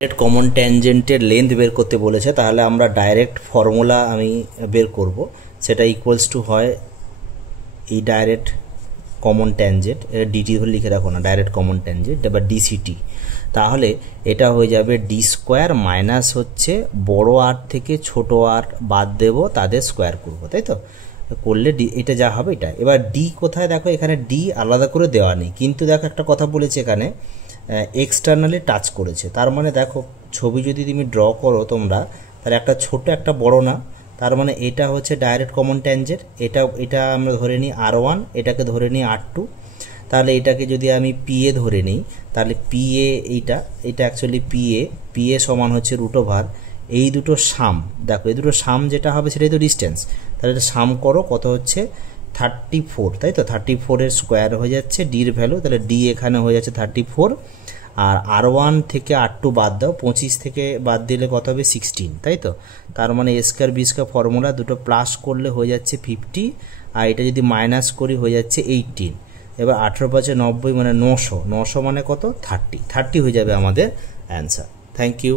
Direct common ট্যানজেন্টের length বের করতে বলেছে, তাহলে আমরা ডাইরেক্ট ফর্মুলা আমি বের করব, সেটা ইকুয়ালস টু হয় এই ডাইরেক্ট কমন ট্যানজেন্ট, এটা ডিটি ধরে লিখে রাখো না, ডাইরেক্ট কমন ট্যানজেন্ট এবার ডিসিটি, তাহলে এটা হয়ে যাবে ডি স্কোয়ার মাইনাস হচ্ছে বড় আর থেকে ছোট আর বাদ দেবো তাদের স্কোয়ার করবো, তাই তো করলে ডি এটা যা হবে এটা। এবার ডি কোথায় দেখো, এখানে ডি আলাদা করে দেওয়া নেই, কিন্তু দেখো একটা কথা বলেছে এখানে এক্সটার্নালি টাচ করেছে, তার মানে দেখো ছবি যদি তুমি ড্র করো তোমরা, তাহলে একটা ছোট একটা বড় না, তার মানে এটা হচ্ছে ডাইরেক্ট কমন ট্যানজেন্ট, এটা আমরা ধরে নিই R1, এটাকে ধরে নিই R2, তাহলে এটাকে যদি আমি PA ধরে নিই, তাহলে PA এটা অ্যাকচুয়ালি PA সমান হচ্ছে √, এই দুটো সাম, দেখো এই দুটো সাম যেটা হবে সেটাই তো ডিস্টেন্স, তাহলে এটা সাম করো কত হচ্ছে 34, তাই তো 34-এর স্কোয়ার হয়ে যাচ্ছে ডির ভ্যালু, তাহলে ডি এখানে হয়ে যাচ্ছে 34, আর R1 থেকে R2 বাদ দাও, 25 থেকে বাদ দিলে কত হবে 16, তাই তো, তার মানে এ স্কোয়ার বি স্কোয়ার ফর্মুলা দুটো প্লাস করলে হয়ে যাচ্ছে 50, আর এটা যদি মাইনাস করি হয়ে যাচ্ছে 18, এবার 18×5 = 90, মানে 900 মানে কত 30 হয়ে যাবে আমাদের অ্যান্সার। Thank you.